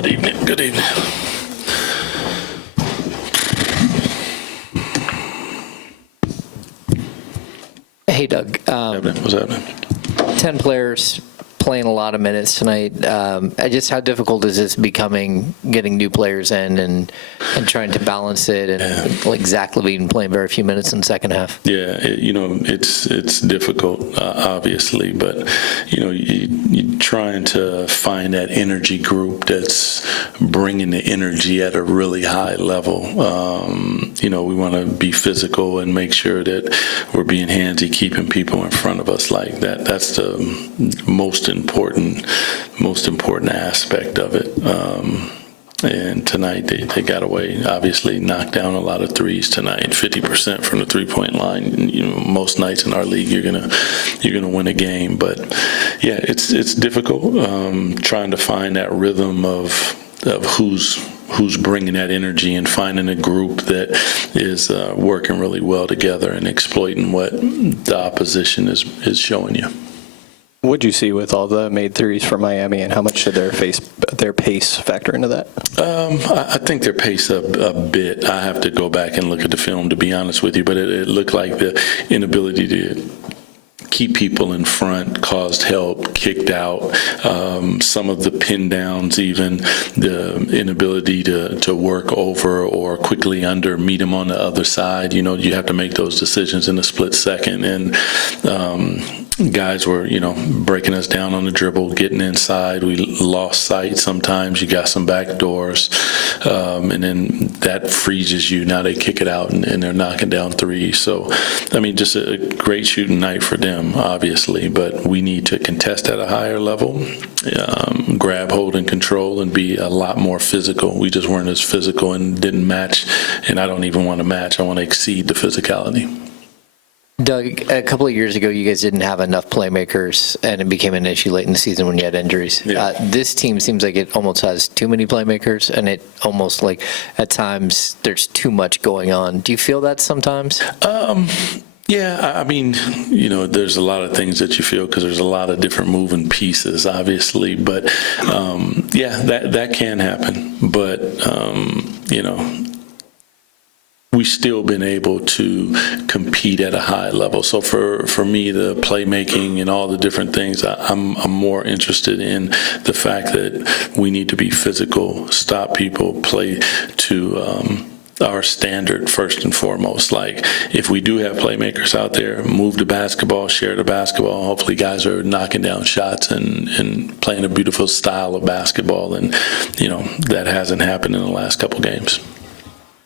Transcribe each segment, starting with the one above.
Good evening. Good evening. Hey, Doug. What's happening? 10 players playing a lot of minutes tonight. Just how difficult is this becoming, getting new players in and trying to balance it, and like Zach Levine playing very few minutes in the second half? Yeah, it's difficult, obviously, but you're trying to find that energy group that's bringing the energy at a really high level. We want to be physical and make sure that we're being handsy, keeping people in front of us like that. That's the most important aspect of it. And tonight they got away. Obviously, knocked down a lot of threes tonight. 50% from the three-point line. Most nights in our league, you're gonna win a game. But yeah, it's difficult trying to find that rhythm of who's bringing that energy and finding a group that is working really well together and exploiting what the opposition is showing you. What'd you see with all the made threes from Miami, and how much did their pace factor into that? I think their pace a bit. I have to go back and look at the film, to be honest with you, but it looked like the inability to keep people in front caused help, kicked out. Some of the pin downs, even the inability to work over or quickly under, meet them on the other side. You have to make those decisions in a split second. And guys were, breaking us down on the dribble, getting inside. We lost sight sometimes. You got some back doors. And then that freezes you. Now they kick it out and they're knocking down threes. So, just a great shooting night for them, obviously, but we need to contest at a higher level, grab, hold, and control, and be a lot more physical. We just weren't as physical and didn't match, and I don't even want to match. I want to exceed the physicality. Doug, a couple of years ago, you guys didn't have enough playmakers, and it became an issue late in the season when you had injuries. Yeah. This team seems like it almost has too many playmakers, and it almost like at times there's too much going on. Do you feel that sometimes? Yeah, there's a lot of things that you feel because there's a lot of different moving pieces, obviously. But, that can happen. But, we've still been able to compete at a high level. So for me, the playmaking and all the different things, I'm more interested in the fact that we need to be physical, stop people, play to our standard first and foremost. Like, if we do have playmakers out there, move the basketball, share the basketball. Hopefully guys are knocking down shots and playing a beautiful style of basketball. And, that hasn't happened in the last couple games.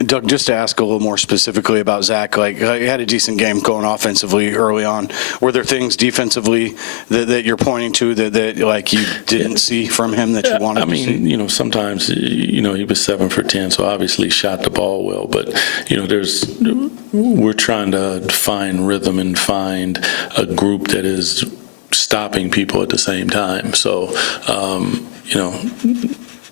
Doug, just to ask a little more specifically about Zach, like, you had a decent game going offensively early on. Were there things defensively that you're pointing to that like you didn't see from him that you wanted to see? Sometimes, he was 7 for 10, so obviously shot the ball well. But, we're trying to find rhythm and find a group that is stopping people at the same time. So,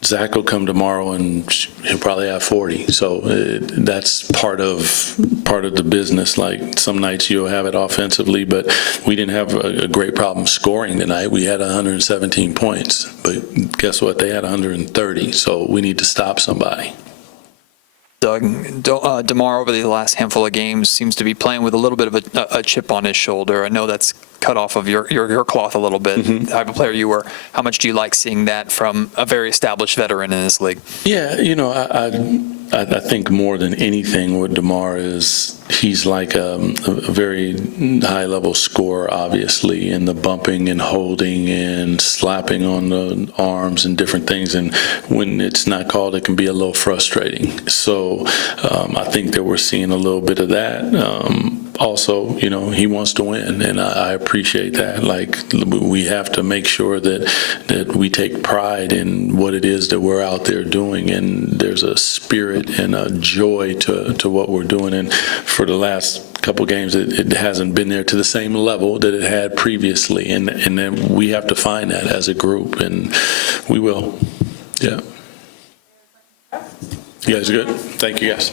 Zach will come tomorrow and he'll probably have 40. So that's part of the business. Like, some nights you'll have it offensively, but we didn't have a great problem scoring tonight. We had 117 points, but guess what? They had 130. So we need to stop somebody. Doug, DeMar over the last handful of games seems to be playing with a little bit of a chip on his shoulder. I know that's cut off of your cloth a little bit. Mm-hmm. The type of player you were. How much do you like seeing that from a very established veteran in this league? Yeah, I think more than anything with DeMar is he's like a very high-level scorer, obviously, in the bumping and holding and slapping on the arms and different things. And when it's not called, it can be a little frustrating. So I think that we're seeing a little bit of that. Also, he wants to win, and I appreciate that. Like, we have to make sure that we take pride in what it is that we're out there doing, and there's a spirit and a joy to what we're doing. And for the last couple games, it hasn't been there to the same level that it had previously, and then we have to find that as a group, and we will. Yeah. You guys are good? Thank you, guys.